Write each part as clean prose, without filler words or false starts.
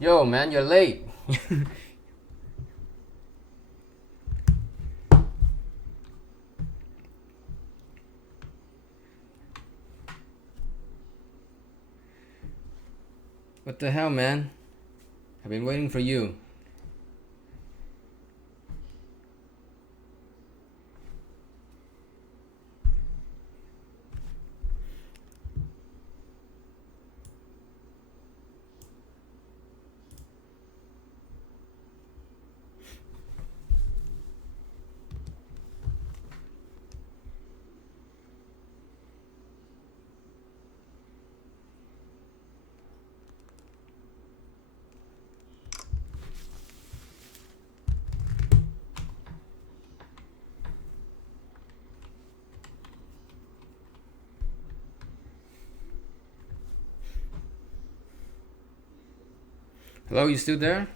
Yo, man, you're late. What the hell, man? I've been waiting for you. Hello, you still there?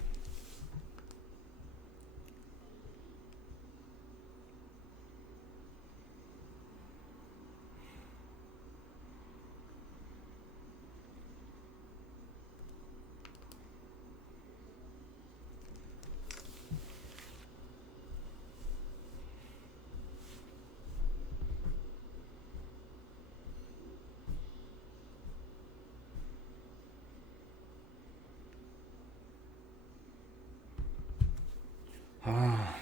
Ah.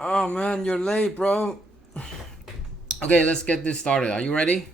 Oh man, you're late, bro. Okay, let's get this started. Are you ready?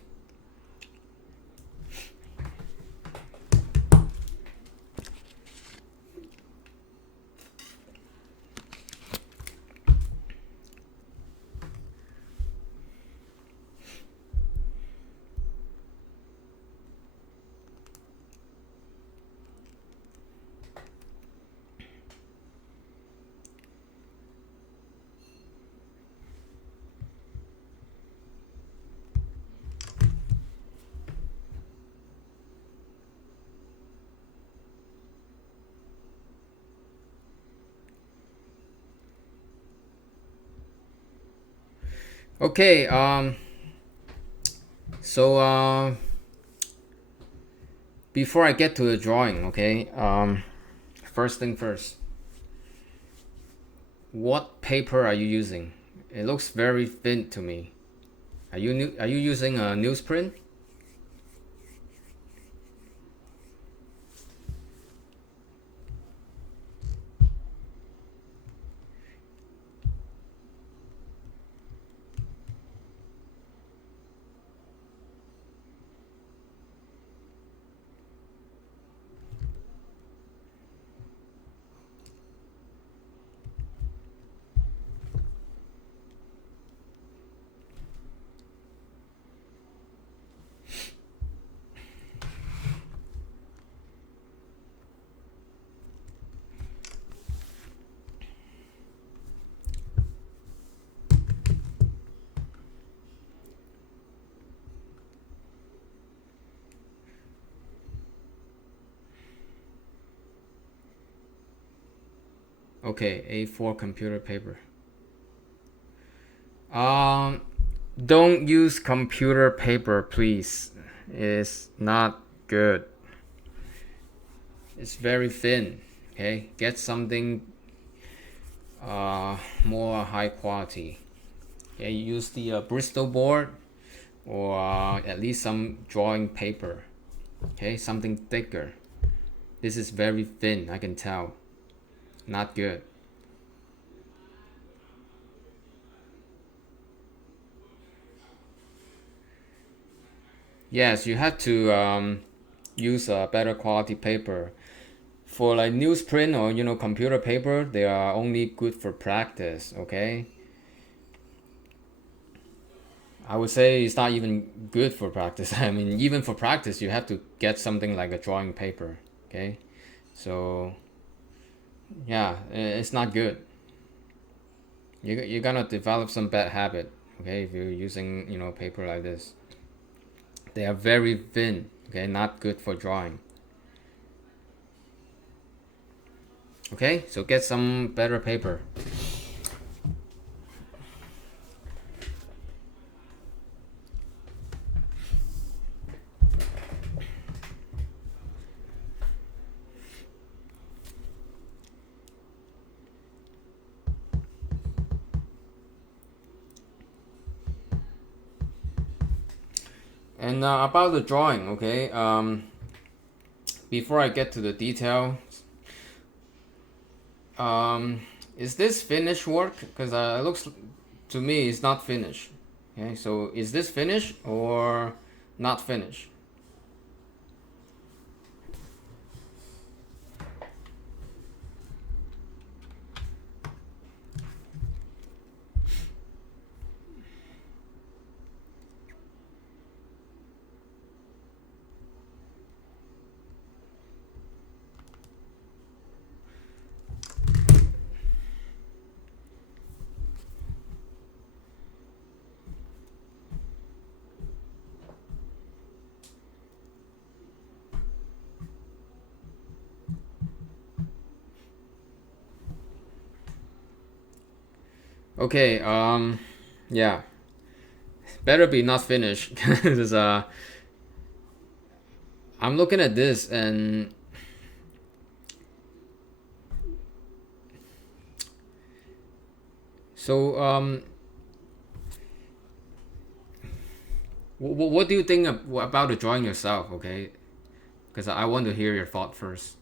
Okay, so before I get to the drawing, okay, first thing first, what paper are you using? It looks very thin to me. Are you using a newsprint? Okay, A4 computer paper. Um, don't use computer paper, please. It's not good. It's very thin. Okay, get something more high quality. Okay, use the Bristol board or at least some drawing paper. Okay, something thicker. This is very thin, I can tell. Not good. Yes, you have to use a better quality paper. For like newsprint or computer paper, they are only good for practice. Okay, I would say it's not even good for practice. I mean, even for practice, you have to get something like a drawing paper. Okay, so yeah, it's not good. You're gonna develop some bad habit. Okay, if you're using paper like this, they are very thin. Okay, not good for drawing. Okay, so get some better paper. And about the drawing, okay, before I get to the detail, is this finished work? Because it looks to me it's not finished. Okay, so is this finished or not finished? Okay, yeah, better be not finished. Because I'm looking at this and so what do you think about the drawing yourself? Okay, because I want to hear your thought first.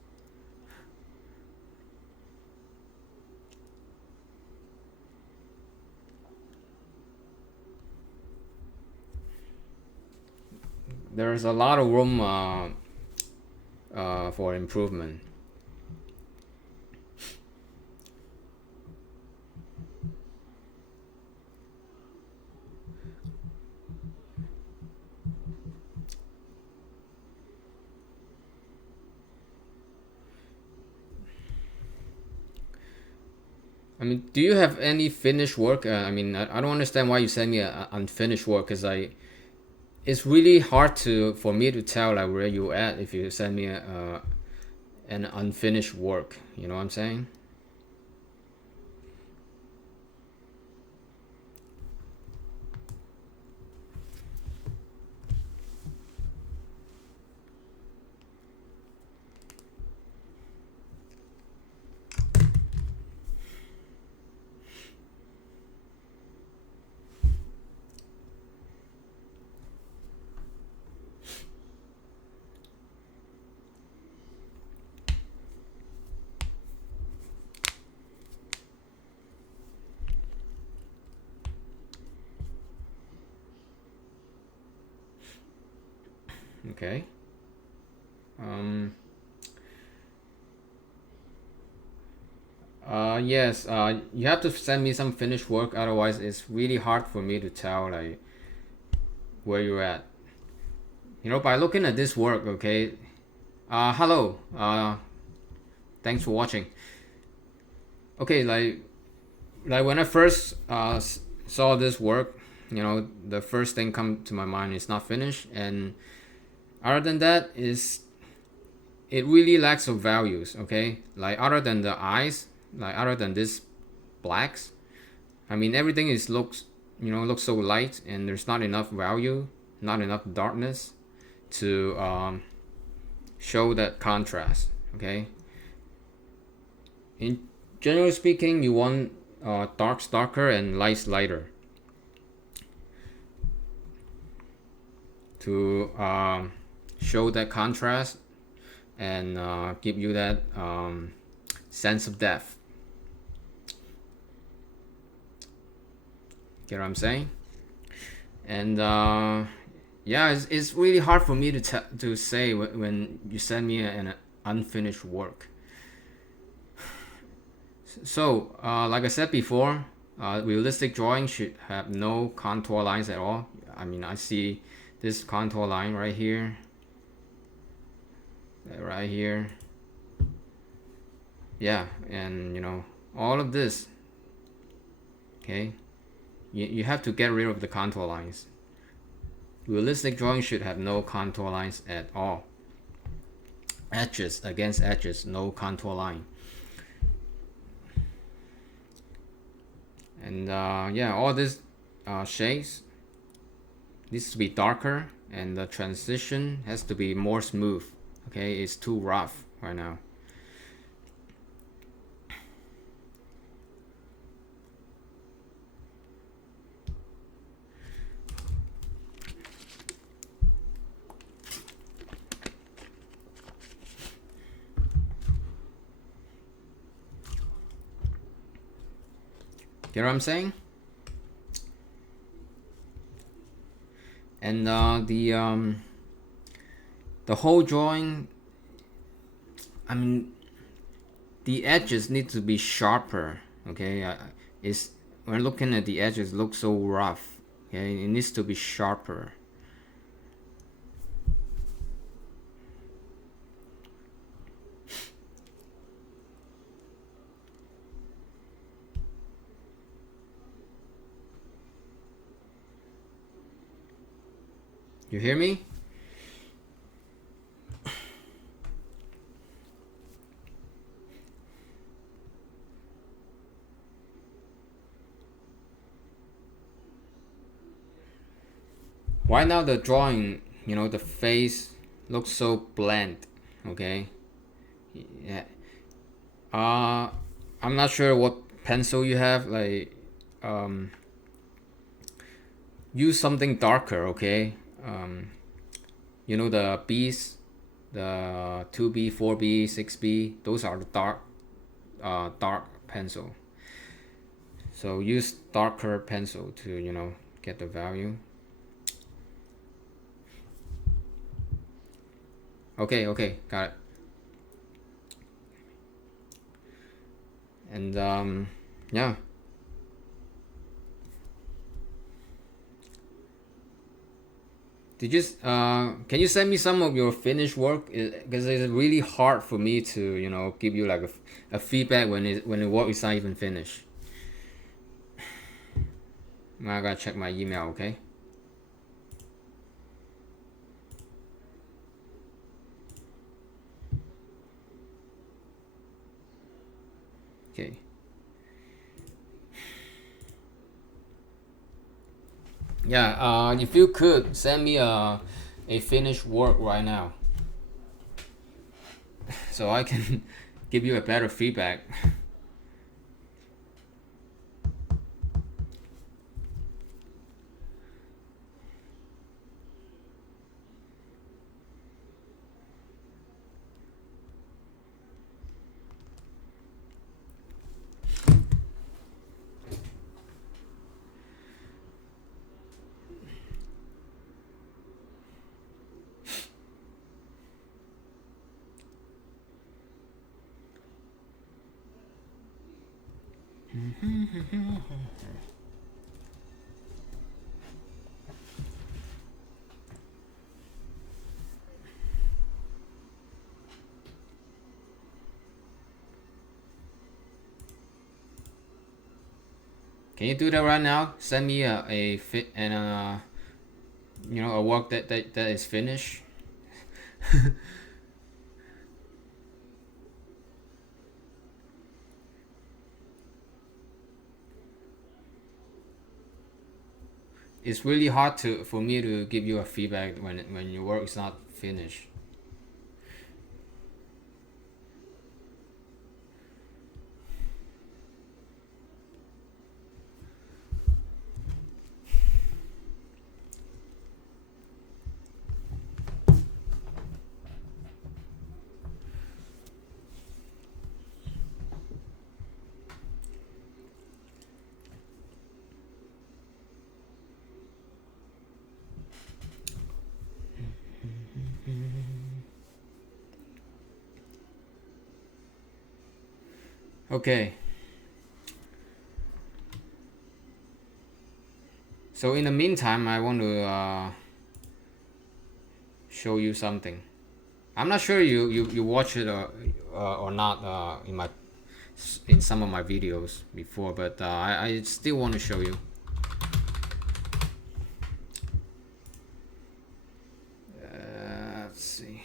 There's a lot of room for improvement. I mean, do you have any finished work? I mean, I don't understand why you send me a unfinished work, because it's really hard for me to tell like where you at if you send me an unfinished work. You know what I'm saying? Okay. Um. Yes. You have to send me some finished work. Otherwise, it's really hard for me to tell like where you're at. You know, by looking at this work. Okay. Hello. Thanks for watching. Okay. Like when I first saw this work, you know, the first thing come to my mind is not finished, and other than that is it really lacks of values. Okay, like other than the eyes, like other than this blacks, I mean everything is looks so light, and there's not enough value, not enough darkness to show that contrast. Okay, in generally speaking, you want darks darker and lights lighter to show that contrast and give you that sense of depth. Get what I'm saying? And yeah, it's really hard for me to say when you send me an unfinished work. So, like I said before, realistic drawing should have no contour lines at all. I mean, I see this contour line right here, right here. Yeah, and you know, all of this. Okay, you have to get rid of the contour lines. Realistic drawing should have no contour lines at all. Edges against edges, no contour line. yeah, all these shades needs to be darker, and the transition has to be more smooth. Okay, it's too rough right now. Get what I'm saying? And the whole drawing, I mean, the edges need to be sharper. Okay, it's when looking at the edges, look so rough. Okay, it needs to be sharper. You hear me? Why now the drawing, the face looks so bland. Okay. Yeah. I'm not sure what pencil you have. Like, use something darker. Okay. The B's, the 2B, 4B, 6B. Those are the dark pencil. So use darker pencil to get the value. Okay, got it. And yeah. Can you send me some of your finished work? Because it's really hard for me to give you like a feedback when the work is not even finished. I gotta check my email, okay? Okay. Yeah, if you could send me a finished work right now, so I can give you a better feedback. Can you do that right now? Send me a fit and a work that is finished. It's really hard for me to give you a feedback when your work is not finished. Okay. So in the meantime, I want to show you something. I'm not sure you watch it or not in some of my videos before, but I still want to show you. Let's see.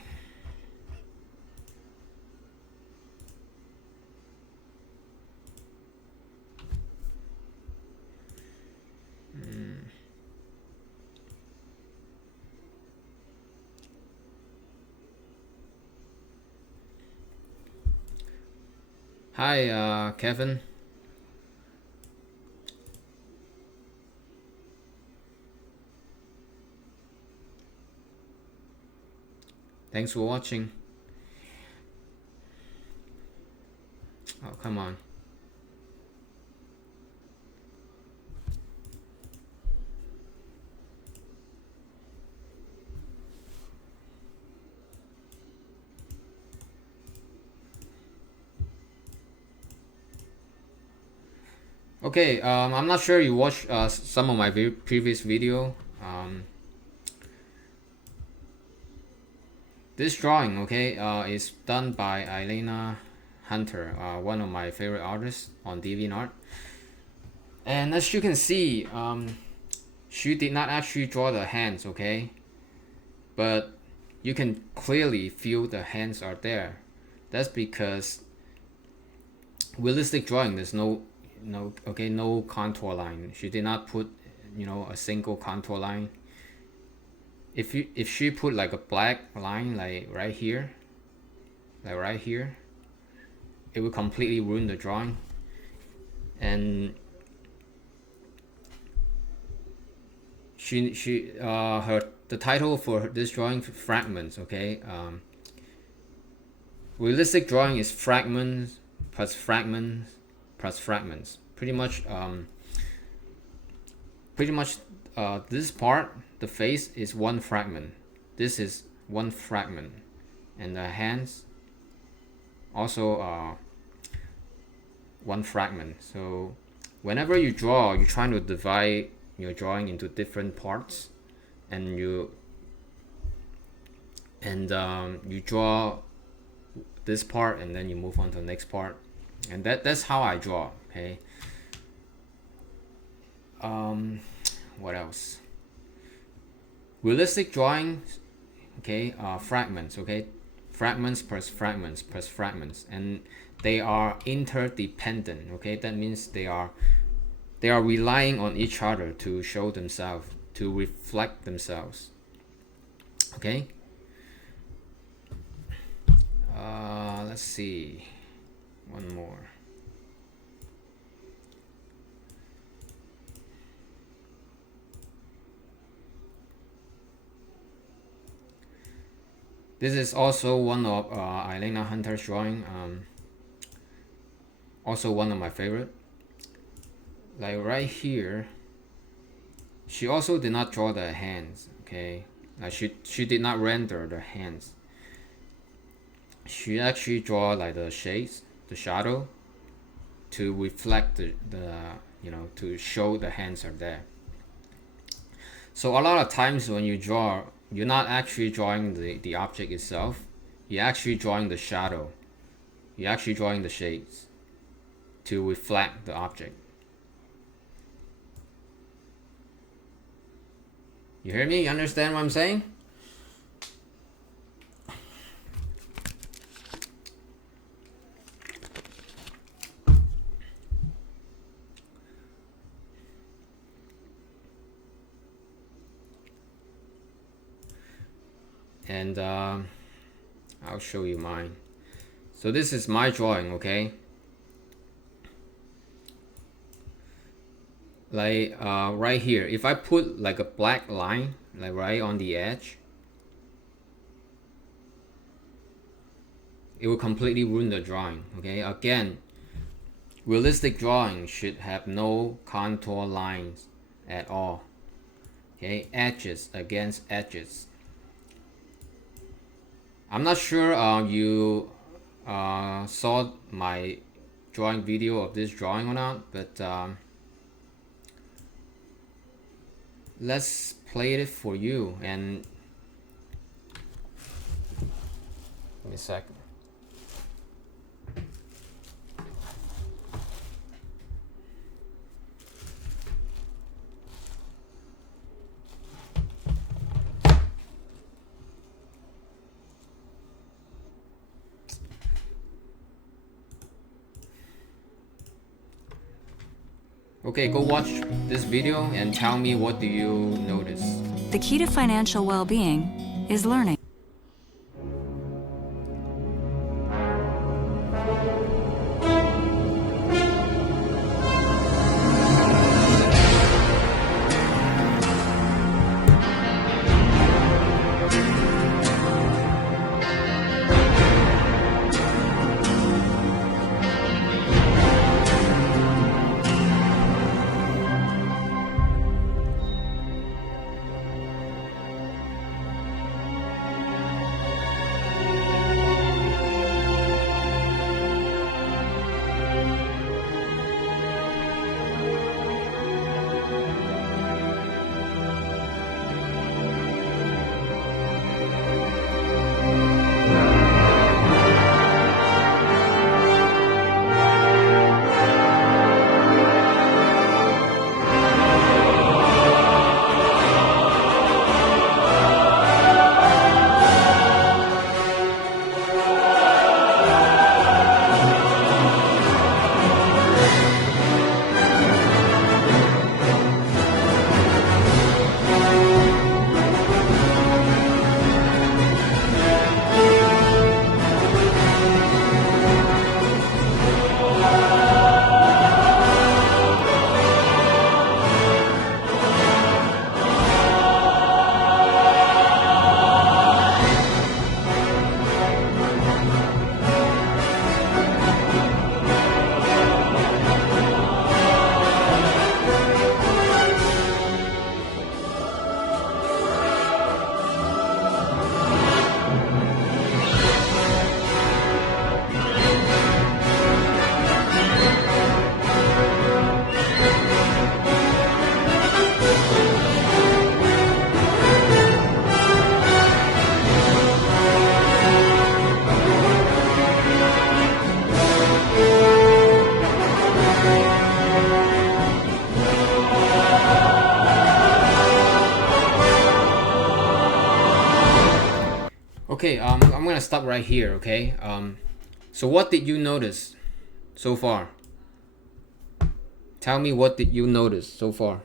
Hi, Kevin. Thanks for watching. Oh, come on. Okay, I'm not sure you watched some of my previous video. This drawing, okay, is done by Elena Hunter, one of my favorite artists on DeviantArt. And as you can see, she did not actually draw the hands, okay, but you can clearly feel the hands are there. That's because realistic drawing, there's no contour line. She did not put, a single contour line. If she put like a black line like right here, it would completely ruin the drawing. And the title for this drawing, fragments, okay. Realistic drawing is fragments plus fragments plus fragments. Pretty much this part, the face, is one fragment. This is one fragment, and the hands also one fragment. So whenever you draw, you're trying to divide your drawing into different parts, and you draw this part, and then you move on to the next part, and that's how I draw. Okay. What else? Realistic drawings, okay, fragments, okay, fragments plus fragments plus fragments, and they are interdependent, okay. That means they are relying on each other to show themselves, to reflect themselves, okay. Let's see, one more. This is also one of Elena Hunter's drawing, also one of my favorite. Like right here, she also did not draw the hands, okay. Like she did not render the hands. She actually draw like the shades, the shadow, to reflect the to show the hands are there. So a lot of times when you draw, you're not actually drawing the object itself. You're actually drawing the shadow. You're actually drawing the shades to reflect the object. You hear me? You understand what I'm saying? And I'll show you mine. So this is my drawing, okay. Like right here, if I put like a black line like right on the edge, it will completely ruin the drawing, okay. Again, realistic drawing should have no contour lines at all, okay. Edges against edges. I'm not sure you saw my drawing video of this drawing or not, but let's play it for you. And give me a second. Okay, go watch this video and tell me, what do you notice? The key to financial well-being is learning. gonna stop right here, okay? So what did you notice so far? Tell me, what did you notice so far?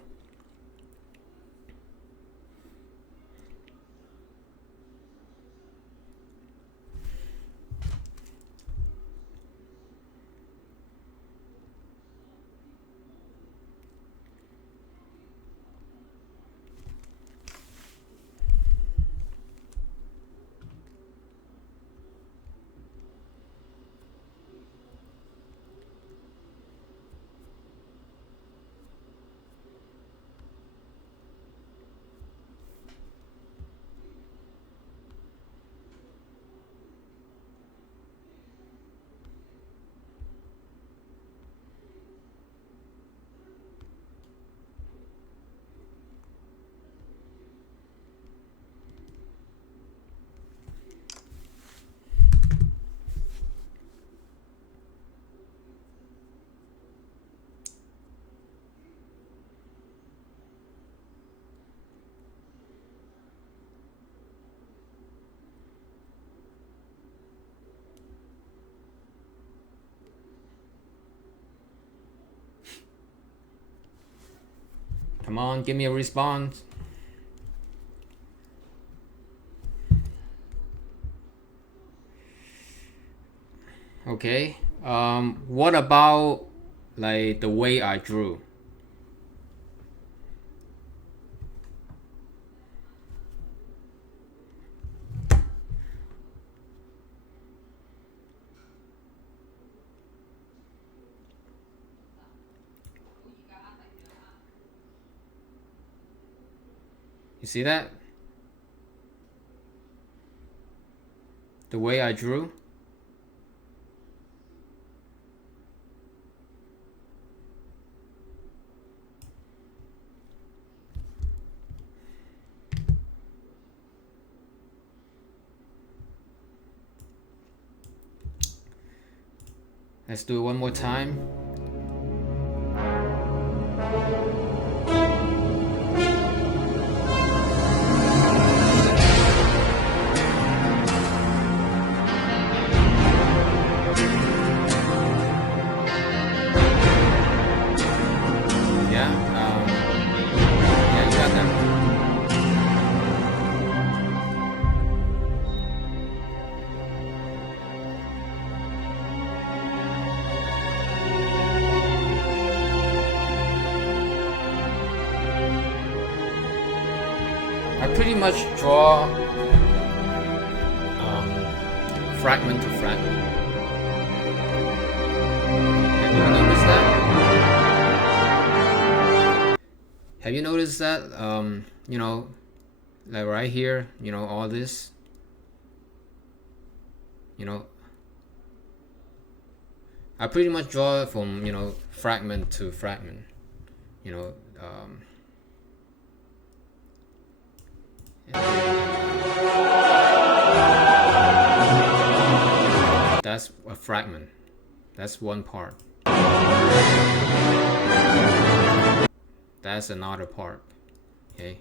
Come on, give me a response. Okay. What about like the way I drew? You see that? The way I drew? Let's do it one more time. Yeah, you got that. I pretty much draw fragment to fragment. Have you noticed that? Have you noticed that? You know, like right here, you know, all this, you know, I pretty much draw it from, you know, fragment to fragment, you know. That's a fragment. That's one part. That's another part. Okay.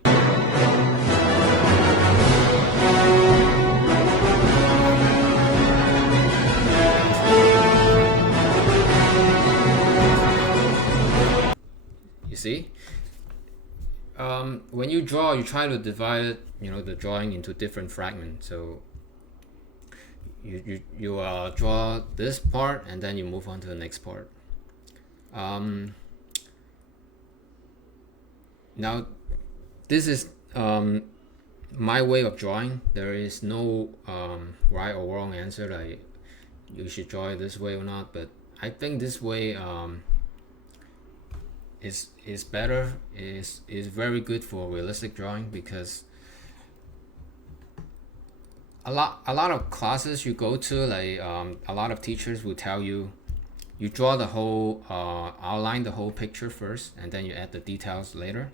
You see? When you draw, you try to divide it, you know, the drawing into different fragments. So you draw this part and then you move on to the next part. Now this is my way of drawing. There is no right or wrong answer, like you should draw it this way or not, but I think this way is better, is very good for realistic drawing, because a lot of classes you go to, like a lot of teachers will tell you draw the whole outline the whole picture first, and then you add the details later.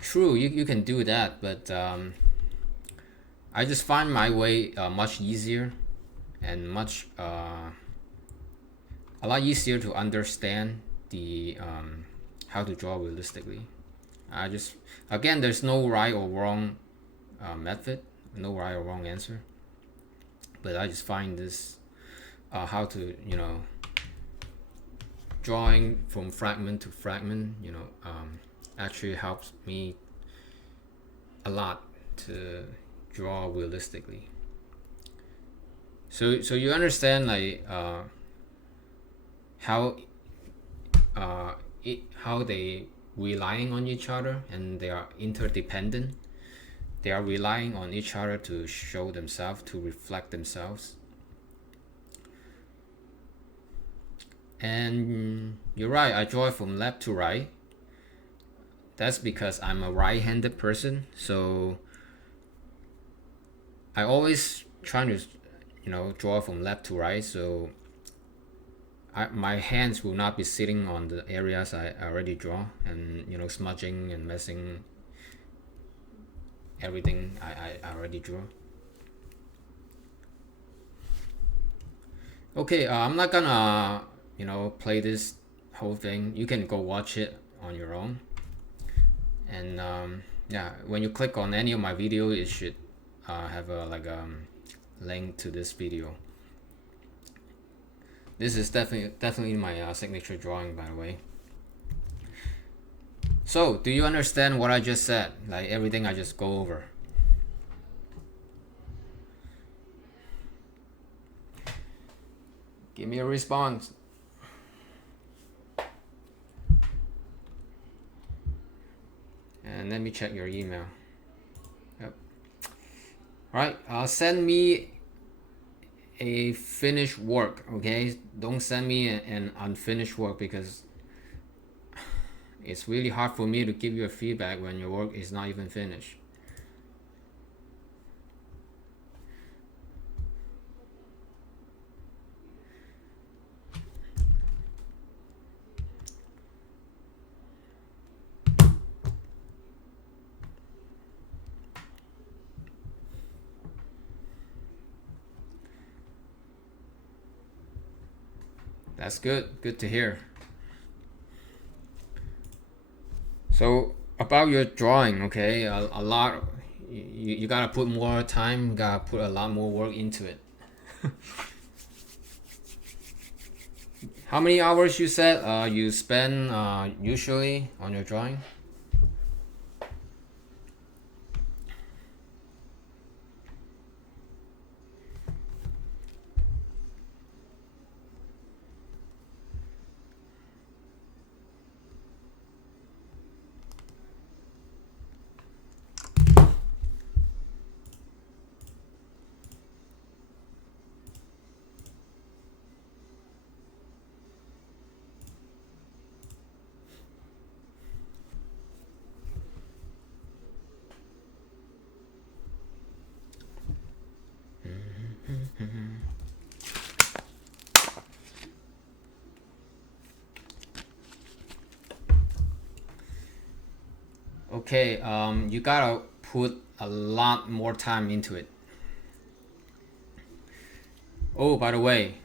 True, you can do that, but I just find my way much easier and much a lot easier to understand the how to draw realistically. I just, again, there's no right or wrong method, no right or wrong answer, but I just find this how to, you know, drawing from fragment to fragment, you know, actually helps me a lot to draw realistically. So you understand, like, how how they relying on each other, and they are interdependent. They are relying on each other to show themselves, to reflect themselves. And you're right, I draw from left to right. That's because I'm a right-handed person, so I always try to, you know, draw from left to right, so my hands will not be sitting on the areas I already draw, and, you know, smudging and messing everything I already drew. Okay, I'm not gonna, you know, play this whole thing. You can go watch it on your own. And yeah, when you click on any of my video, it should have a link to this video. This is definitely my signature drawing, by the way. So, do you understand what I just said? Like everything I just go over. Give me a response. And let me check your email. Yep. Alright, send me a finished work, okay? Don't send me an unfinished work, because it's really hard for me to give you a feedback when your work is not even finished. That's good to hear. So about your drawing, okay, a lot, you gotta put more time, gotta put a lot more work into it. How many hours you said you spend usually on your drawing? Okay, you gotta put a lot more time into it. Oh, by the way,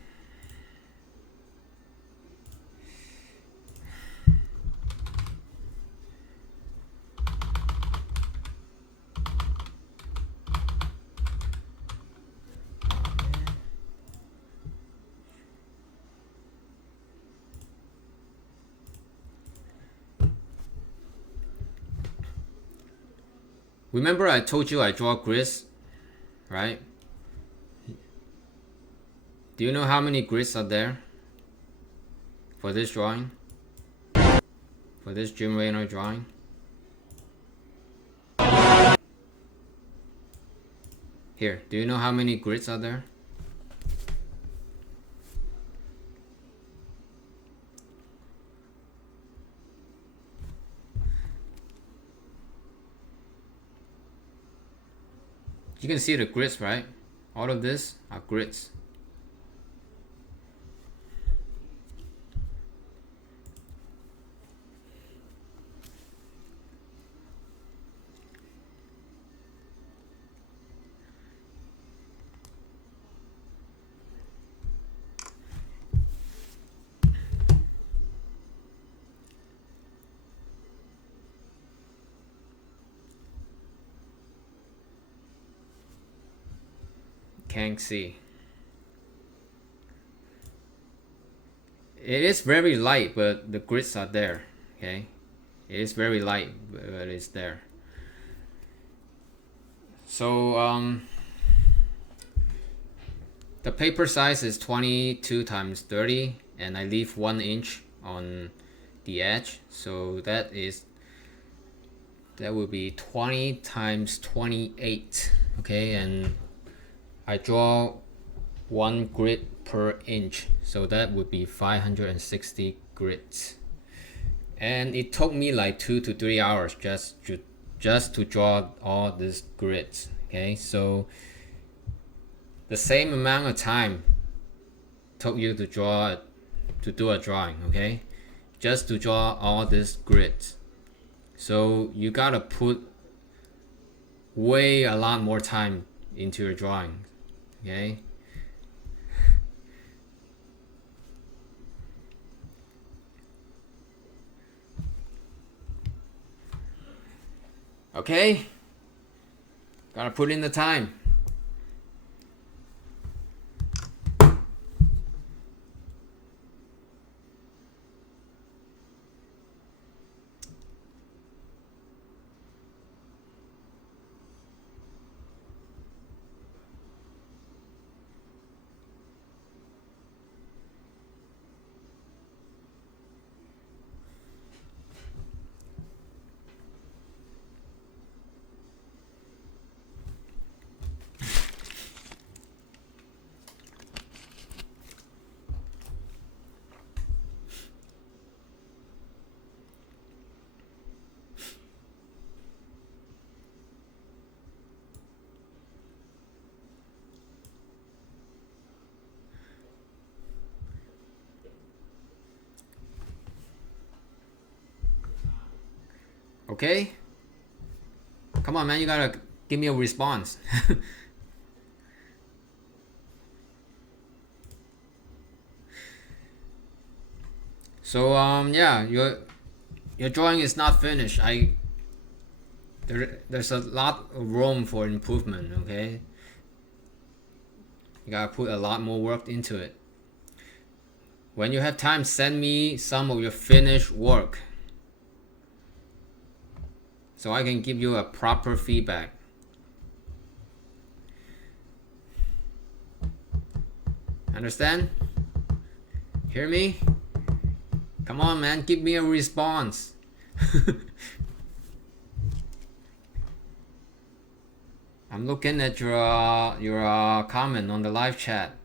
remember I told you I draw grids, right? Do you know how many grids are there for this drawing? For this Jim Raynor drawing? Here, do you know how many grids are there? You can see the grids, right? All of this are grids. can't see. It is very light, but the grids are there. Okay, it is very light, but it's there. So the paper size is 22 times 30, and I leave 1 inch on the edge, so that will be 20 times 28. Okay, and I draw 1 grid per inch, so that would be 560 grids. And it took me like 2 to 3 hours just to draw all these grids. Okay, so the same amount of time took you to do a drawing. Okay, just to draw all these grids. So you gotta put a lot more time into your drawing. Okay. Okay, gotta put in the time. Okay, come on man, you gotta give me a response. So yeah, your drawing is not finished. There's a lot of room for improvement. Okay, you gotta put a lot more work into it. When you have time, send me some of your finished work so I can give you a proper feedback. Understand? Hear me? Come on man, give me a response. I'm looking at your comment on the live chat.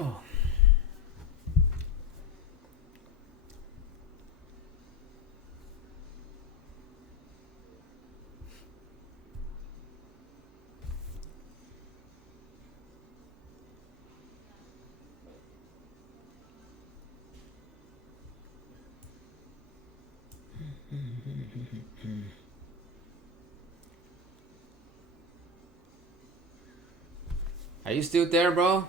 Oh. Are you still there, bro?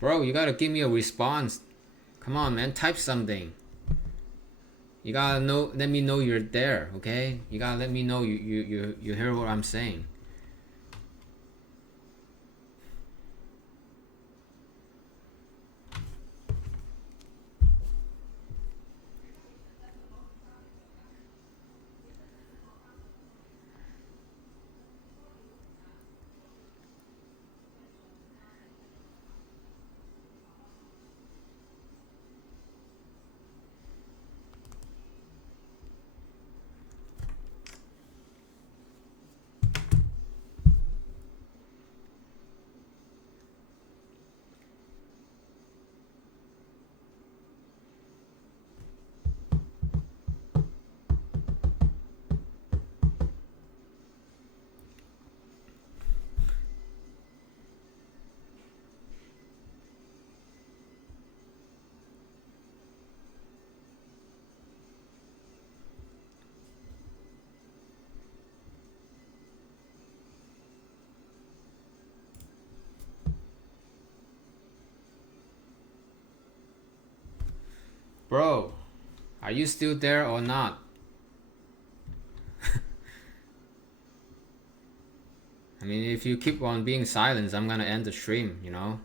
Bro, you gotta give me a response. Come on, man, type something. You gotta know. Let me know you're there. Okay. You gotta let me know you hear what I'm saying. Bro, are you still there or not? I mean, if you keep on being silent, I'm gonna end the stream, you know?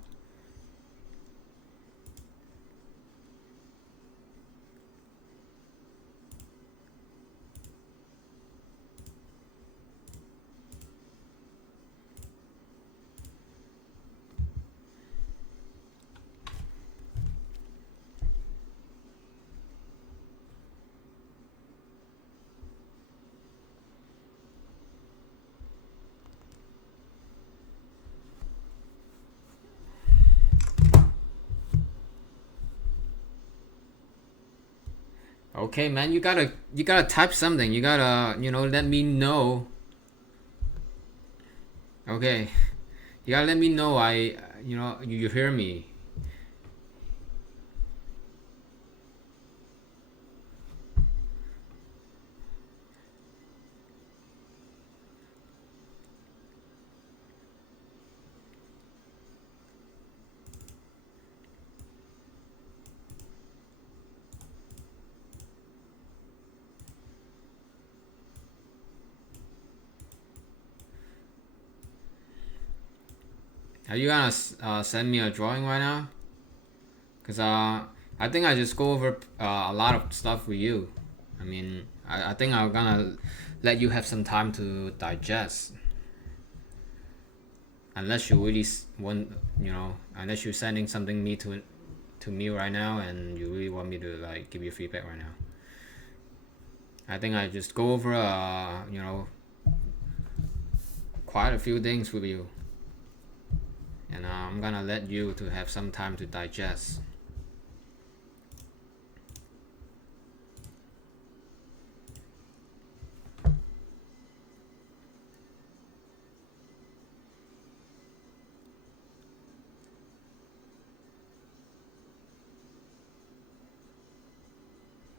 Okay, man, you gotta type something. You gotta, let me know. Okay, you gotta let me know. You hear me. Are you gonna send me a drawing right now? Cause I think I just go over a lot of stuff with you. I mean, I think I'm gonna let you have some time to digest. Unless you really want, unless you're sending something me to me right now, and you really want me to like give you feedback right now. I think I just go over quite a few things with you, and I'm gonna let you to have some time to digest.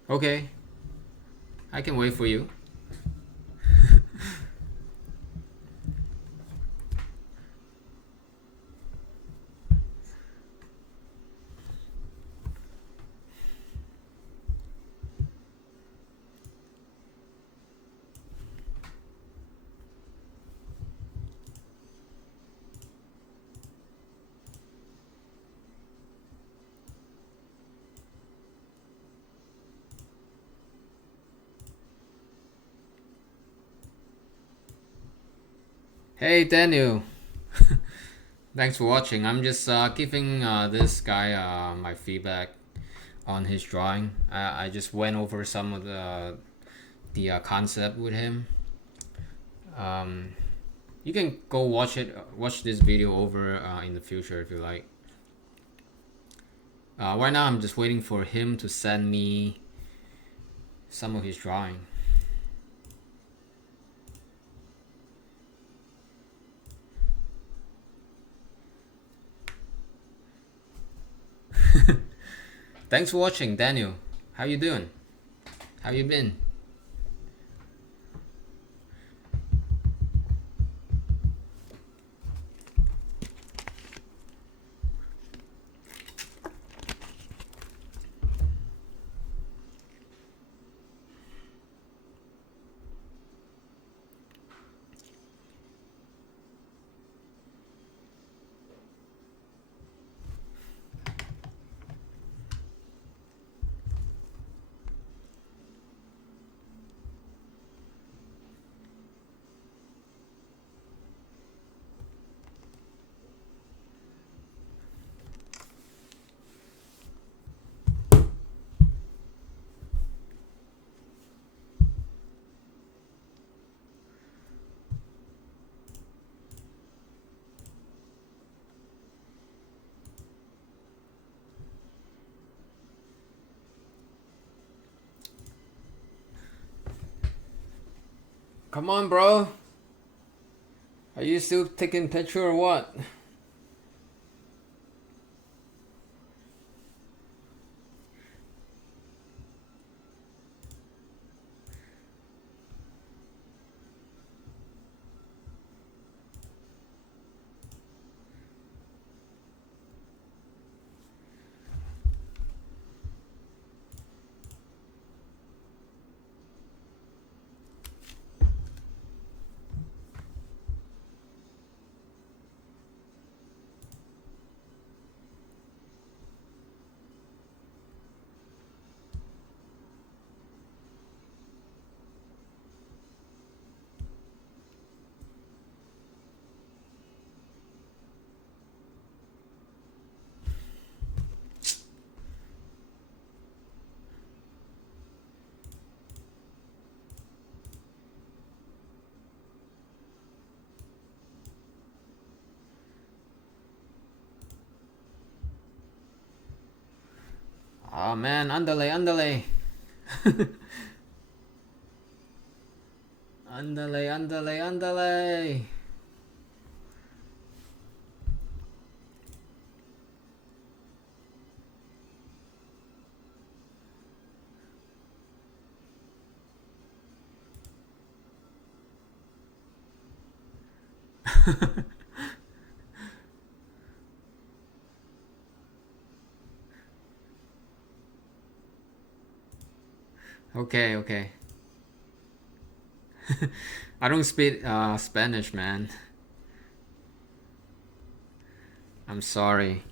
Okay, I can wait for you. Hey Daniel, thanks for watching. I'm just giving this guy my feedback on his drawing. I just went over some of the concept with him. You can go watch this video over in the future if you like. Right now I'm just waiting for him to send me some of his drawing. Thanks for watching, Daniel. How you doing? How you been? Come on, bro. Are you still taking picture or what? Oh man, andale, andale. Andale, andale, andale. Okay, okay. I don't speak Spanish, man. I'm sorry.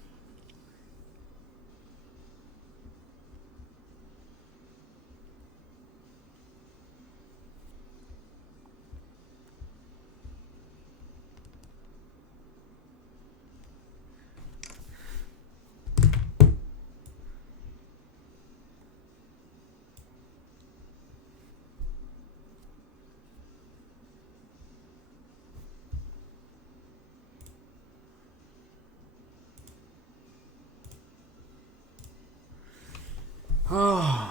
Oh.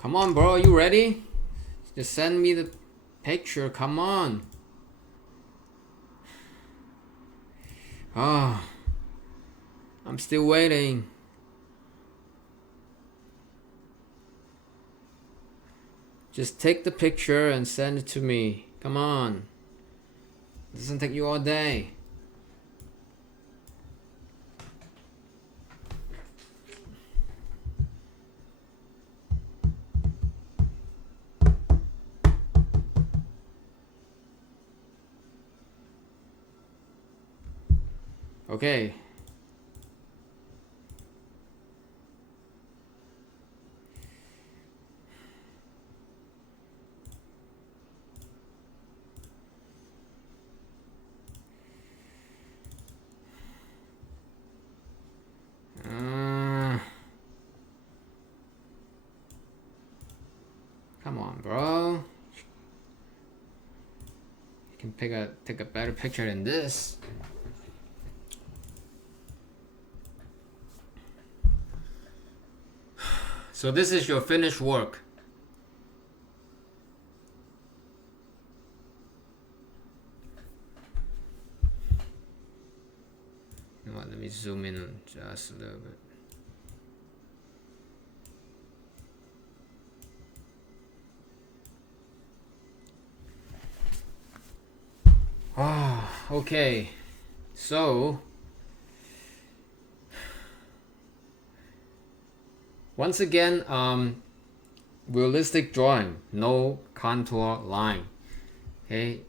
Come on, bro. Are you ready? Just send me the picture. Come on. Oh, I'm still waiting. Just take the picture and send it to me. Come on. It doesn't take you all day. Okay. Come on, bro. You can take a better picture than this. So this is your finished work. You know what, let me zoom in just a little bit. Ah, okay. So Once again, realistic drawing, no contour line. Okay,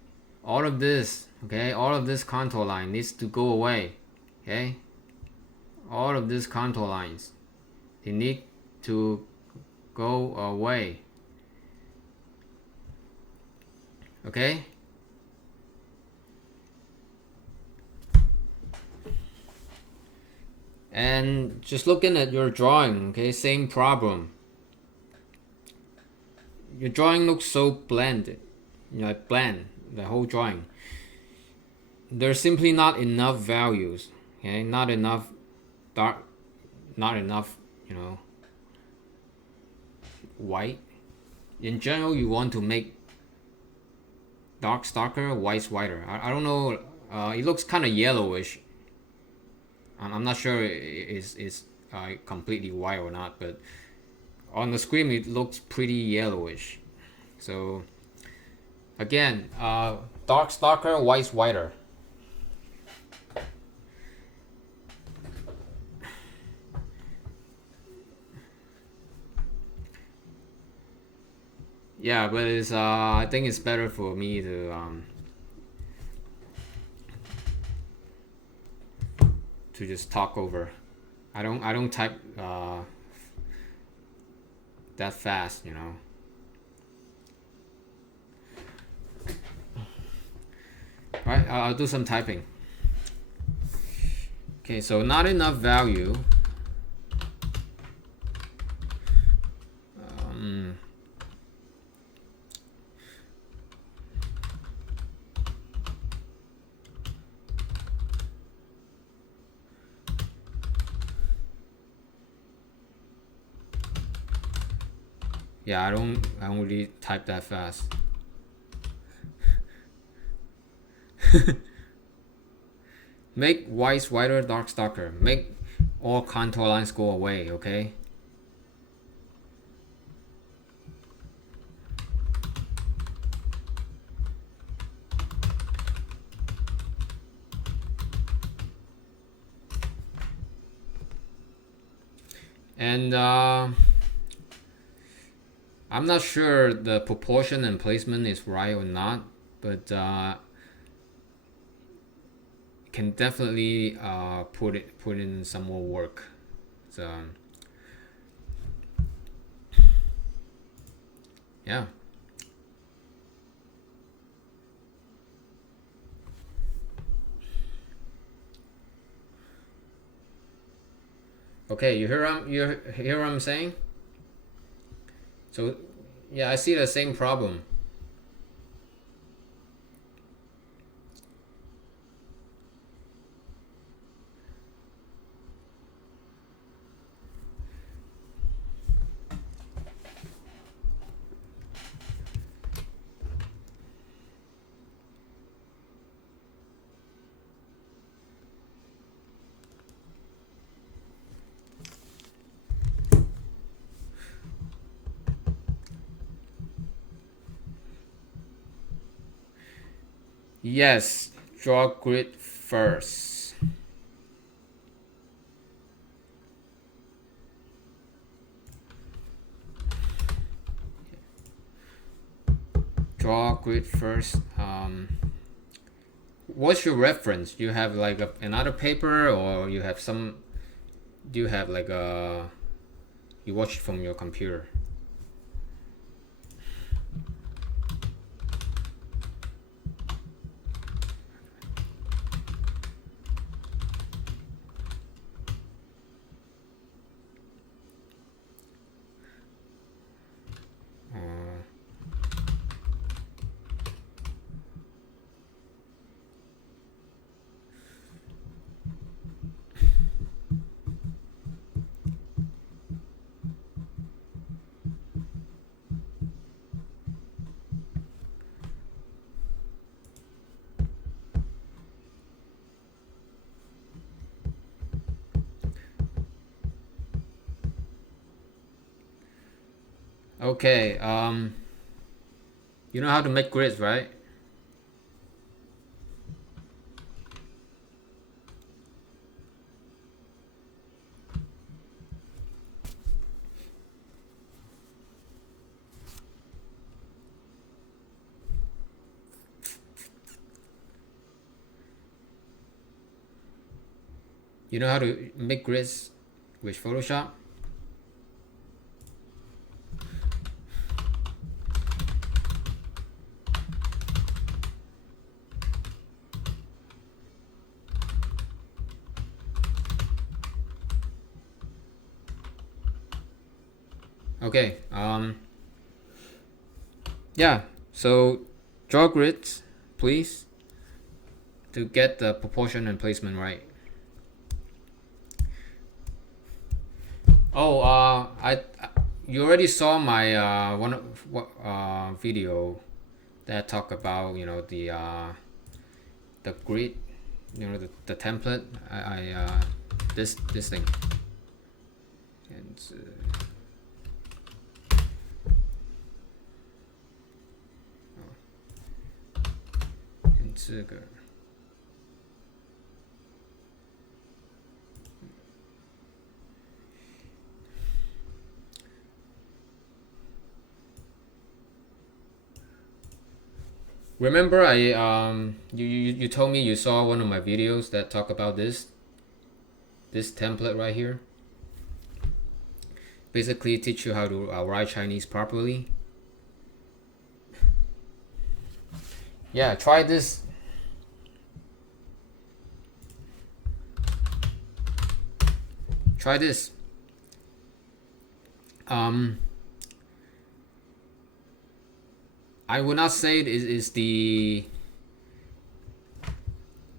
all of this, okay, all of this contour line needs to go away. Okay, all of these contour lines, they need to go away. Okay. And just looking at your drawing, okay, same problem. Your drawing looks so bland, bland, the whole drawing. There's simply not enough values, okay, not enough dark, not enough, white. In general, you want to make darks darker, whites whiter. I don't know, it looks kind of yellowish. I'm not sure it's completely white or not, but on the screen it looks pretty yellowish. So again, darks darker, whites whiter. Yeah, but it's I think it's better for me to just talk over. I don't type that fast, Right, I'll do some typing. Okay, so not enough value. Yeah, I don't really type that fast. Make whites whiter, darks darker. Make all contour lines go away, okay? And I'm not sure the proportion and placement is right or not, but can definitely put in some more work. So yeah. Okay, you hear what I'm saying? So yeah, I see the same problem. Yes, draw grid first. Draw grid first. What's your reference? Do you have like another paper, or you have some? Do you have like you watch it from your computer? Okay, you know how to make grids, right? You know how to make grids with Photoshop? Okay, yeah, so draw grids, please, to get the proportion and placement right. Oh, you already saw my video that talk about, you know, the grid, you know, the template. This thing. And这个 Remember, you told me you saw one of my videos that talk about this template right here. Basically, teach you how to write Chinese properly. Yeah, try this. Try this. I would not say it is the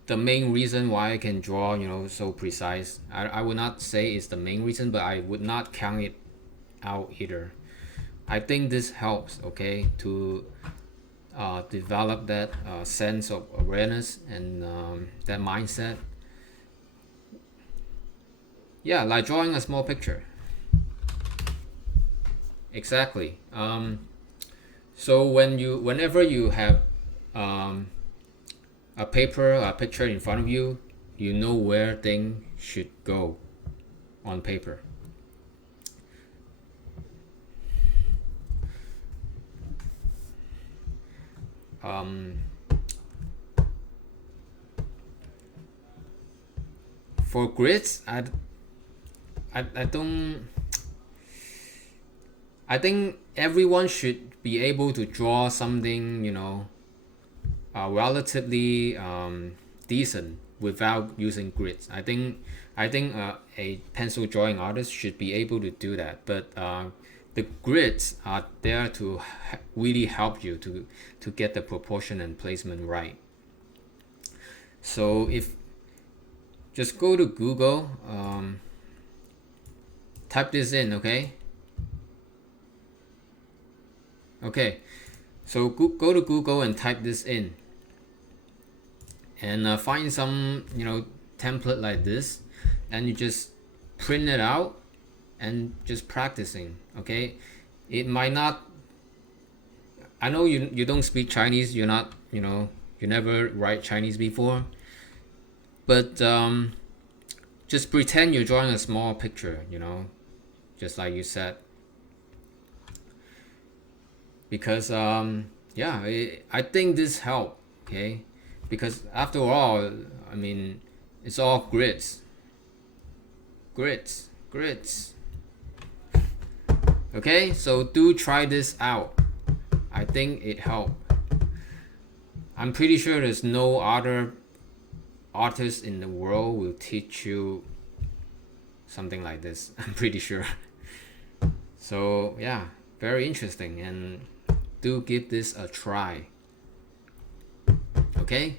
main reason why I can draw, you know, so precise. I would not say it's the main reason, but I would not count it out either. I think this helps, okay, to develop that sense of awareness and that mindset. Yeah, like drawing a small picture. Exactly. So whenever you have a picture in front of you, you know where things should go on paper. For grids, I don't. I think everyone should be able to draw something, you know, relatively decent without using grids. I think a pencil drawing artist should be able to do that. But the grids are there to really help you to get the proportion and placement right. So if just go to Google, type this in, okay? Okay, so go to Google and type this in, and find some, you know, template like this, and you just print it out and just practicing. Okay, it might not. I know you don't speak Chinese. You're not, you know, you never write Chinese before, but just pretend you're drawing a small picture. You know, just like you said. Because yeah, I think this helped, okay, because after all, I mean, it's all grids. Okay, so do try this out. I think it helped. I'm pretty sure there's no other artist in the world will teach you something like this. I'm pretty sure. So yeah, very interesting, and do give this a try. Okay,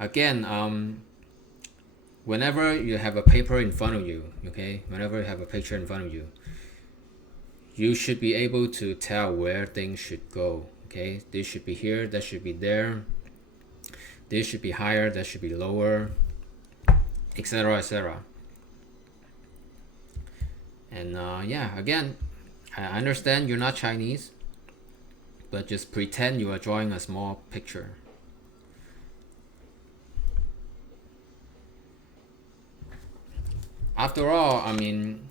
again, whenever you have a paper in front of you, okay, whenever you have a picture in front of you, you should be able to tell where things should go. Okay, this should be here, that should be there, this should be higher, that should be lower, etc., etc. And yeah, again, I understand you're not Chinese, but just pretend you are drawing a small picture. After all, I mean,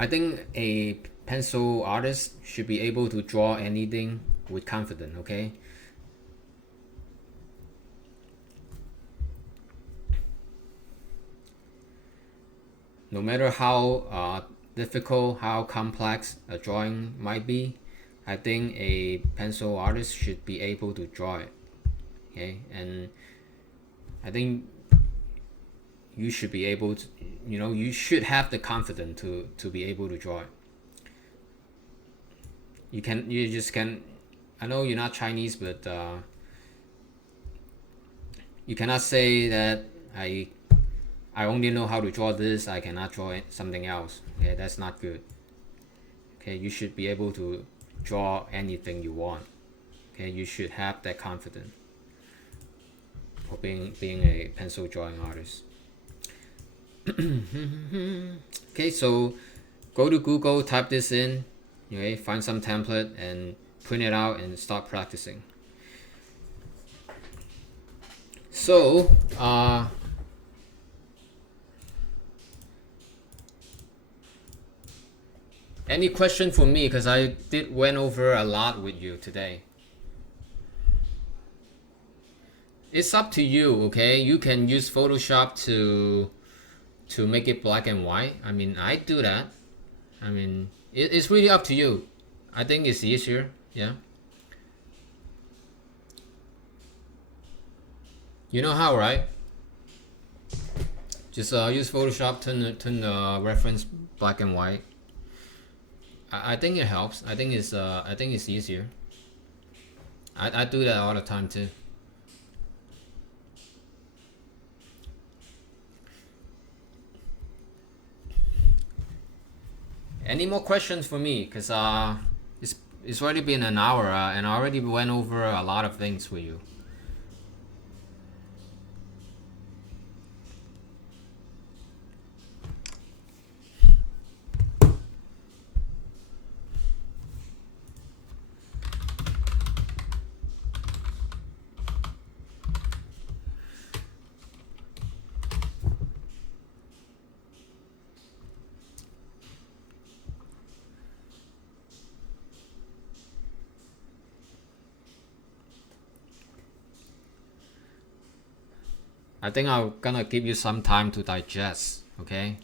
I think a pencil artist should be able to draw anything with confidence, okay? no matter how difficult, how complex a drawing might be, I think a pencil artist should be able to draw it. Okay, and I think you should be able to, you should have the confidence to be able to draw it. You just can. I know you're not Chinese, but you cannot say that I only know how to draw this, I cannot draw something else. Okay, that's not good. Okay, you should be able to draw anything you want. Okay, you should have that confidence for being a pencil drawing artist. Okay, so go to Google, type this in, okay, find some template and print it out and start practicing. So any question for me, because I went over a lot with you today. It's up to you, okay? You can use Photoshop to make it black and white. I mean, I do that. I mean, it's really up to you. I think it's easier, yeah. You know how, right? Just use Photoshop, turn the reference black and white. I think it helps. I think it's easier. I do that all the time too. Any more questions for me? Cause it's already been an hour and I already went over a lot of things with you. I think I'm gonna give you some time to digest, okay?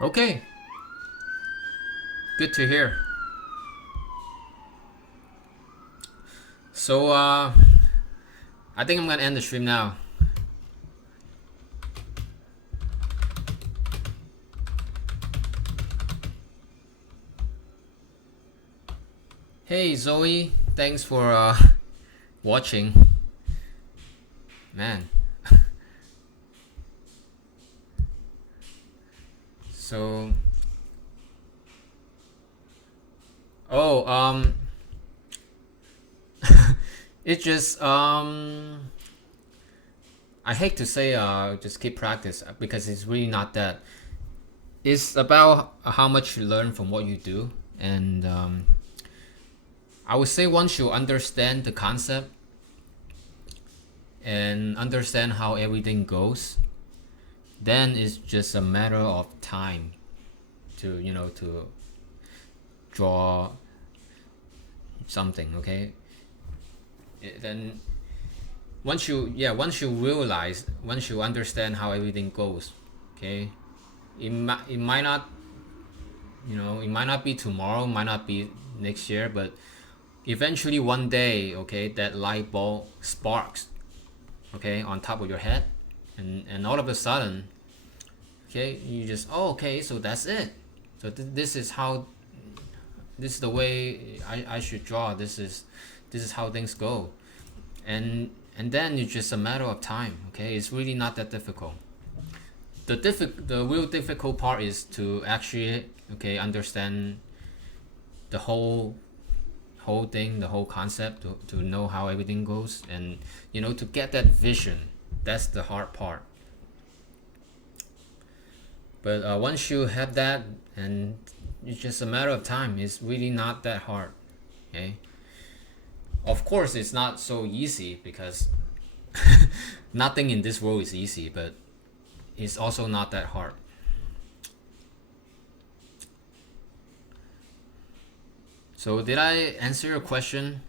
Okay. Good to hear. So I think I'm gonna end the stream now. Hey Zoe, thanks for watching. Man. So it just I hate to say just keep practice because it's really not that. It's about how much you learn from what you do, and I would say once you understand the concept and understand how everything goes, then it's just a matter of time to to draw something, okay? Then once you realize, once you understand how everything goes, okay, it might not, it might not be tomorrow, might not be next year, but eventually one day, okay, that light bulb sparks, okay, on top of your head, and all of a sudden, okay, you just, oh, okay, so that's it. So this is the way I should draw. This is how things go, and then it's just a matter of time. Okay, it's really not that difficult. The real difficult part is to actually, okay, understand the whole thing, the whole concept, to know how everything goes, and to get that vision. That's the hard part. But once you have that, and it's just a matter of time. It's really not that hard. Okay. Of course, it's not so easy because nothing in this world is easy, but it's also not that hard. So did I answer your question?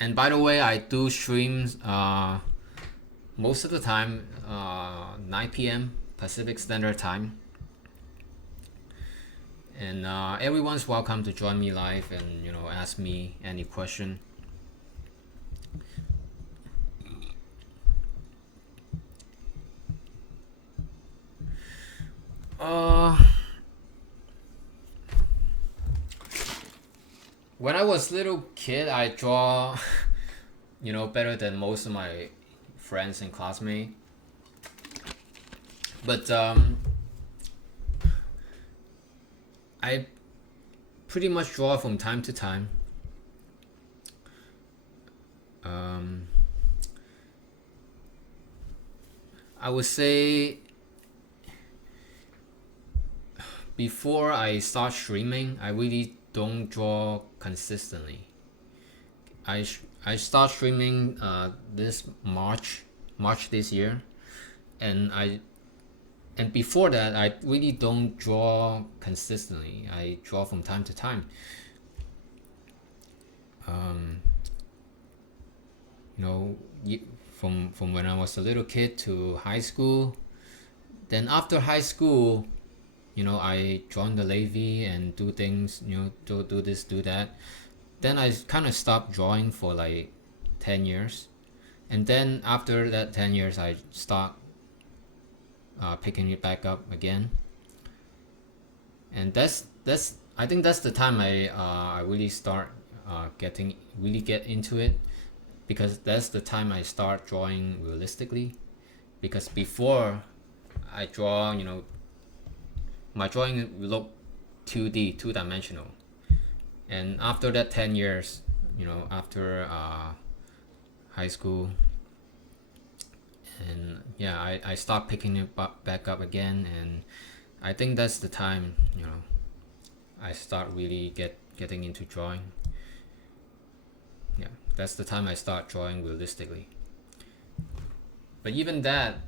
And by the way, I do streams most of the time 9 p.m. Pacific Standard Time. And everyone's welcome to join me live and ask me any question. When I was little kid, I draw better than most of my friends and classmates. But I pretty much draw from time to time. I would say before I start streaming, I really don't draw consistently. I start streaming this March this year, and before that I really don't draw consistently. I draw from time to time. From when I was a little kid to high school. Then after high school, I joined the Navy and do things, do this, do that. Then I kind of stopped drawing for like 10 years. And then after that 10 years, I start picking it back up again. And I think that's the time I really start get into it, because that's the time I start drawing realistically. Because before I draw, my drawing look 2D, two-dimensional. And after that 10 years, after high school, and yeah, I start picking it back up again, and I think that's the time, I start really getting into drawing. Yeah, that's the time I start drawing realistically. But even that,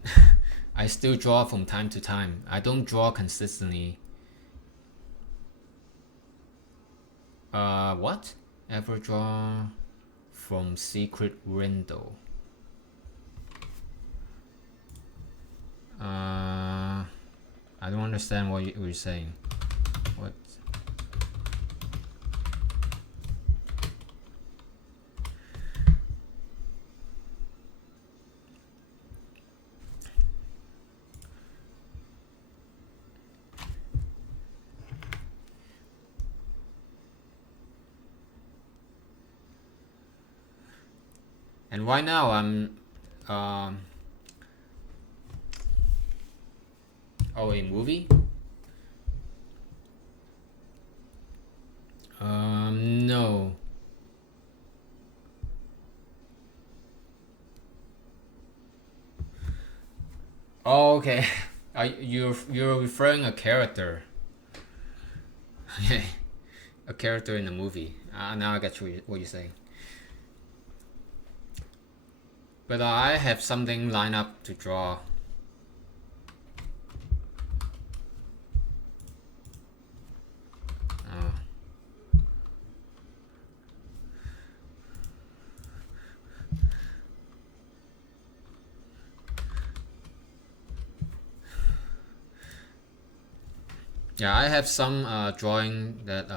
I still draw from time to time. I don't draw consistently. What? Ever draw from secret window? I don't understand what you're saying. What? And right now I'm a movie? No. Oh, okay. You're referring a character. A character in a movie. Now I get what you're saying. But I have something lined up to draw. Yeah, I have some drawing that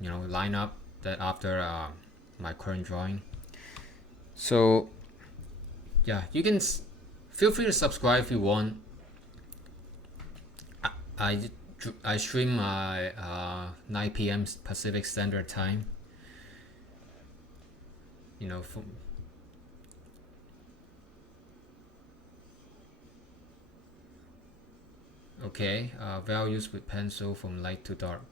line up that after my current drawing. So yeah, you can feel free to subscribe if you want. I stream my 9 p.m. Pacific Standard Time. From okay, values with pencil from light to dark.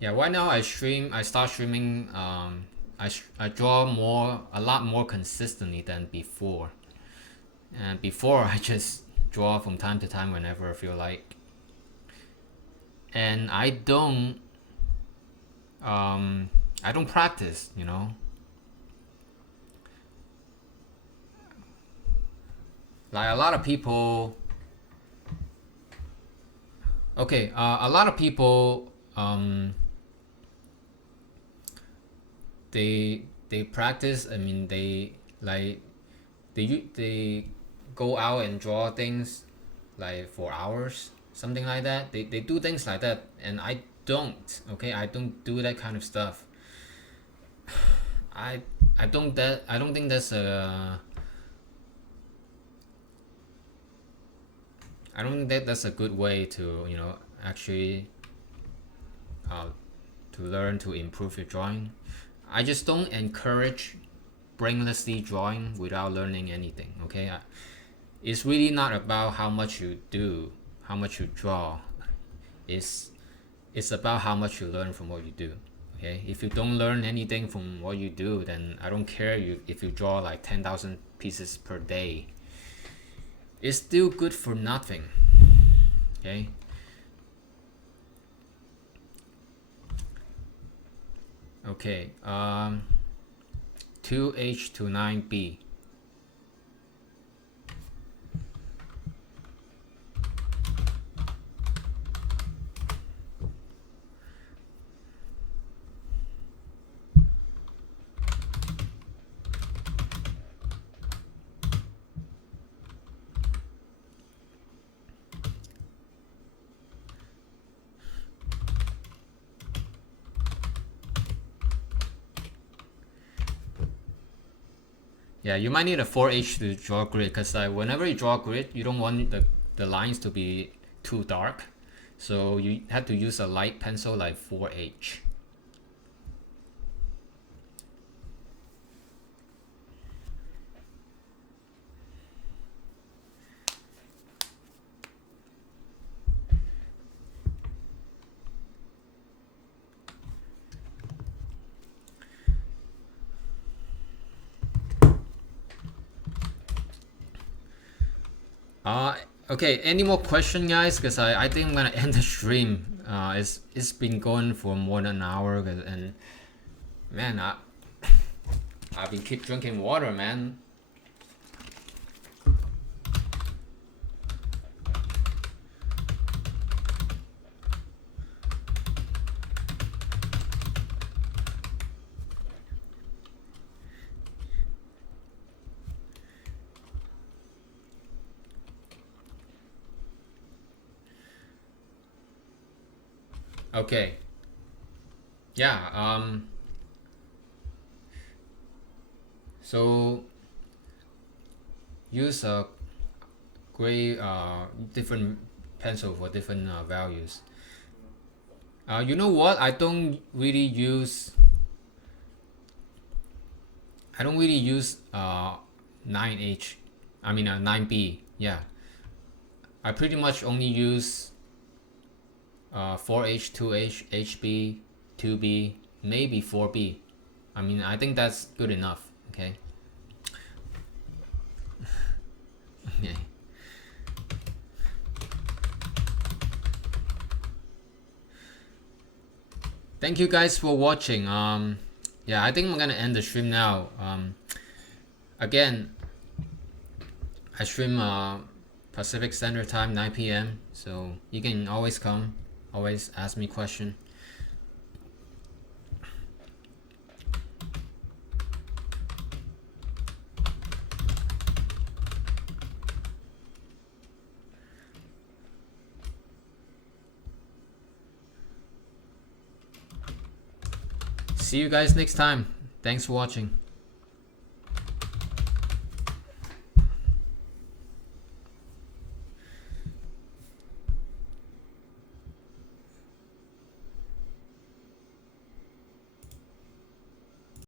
Yeah, right now I start streaming. I draw a lot more consistently than before. And before I just draw from time to time whenever I feel like. And I don't practice, you know. Like a lot of people. Okay, a lot of people they practice. I mean, they go out and draw things like for hours, something like that. They do things like that, and I don't. Okay, I don't do that kind of stuff. I I don't think that's a I don't think that's a good way to, you know, actually uh, to learn to improve your drawing. I just don't encourage brainlessly drawing without learning anything. Okay, it's really not about how much you do, how much you draw. It's it's about how much you learn from what you do. Okay, if you don't learn anything from what you do, then I don't care if you draw like 10,000 pieces per day. It's still good for nothing. Okay. Okay. 2H to 9B. Yeah, you might need a 4H to draw grid, because whenever you draw grid, you don't want the lines to be too dark. So you have to use a light pencil like 4H. Okay, any more question, guys? Because I think I'm gonna end the stream. It's been going for more than an hour, and man, I've been keep drinking water, man. Okay. Yeah. So use a gray different pencil for different values. You know what? I don't really use 9H. I mean 9B. Yeah. I pretty much only use 4H, 2H, HB, 2B, maybe 4B. I mean, I think that's good enough. Okay. Okay. Thank you guys for watching. Yeah, I think I'm gonna end the stream now. Again, I stream Pacific Standard Time 9 p.m. So you can always come, always ask me question. See you guys next time. Thanks for watching.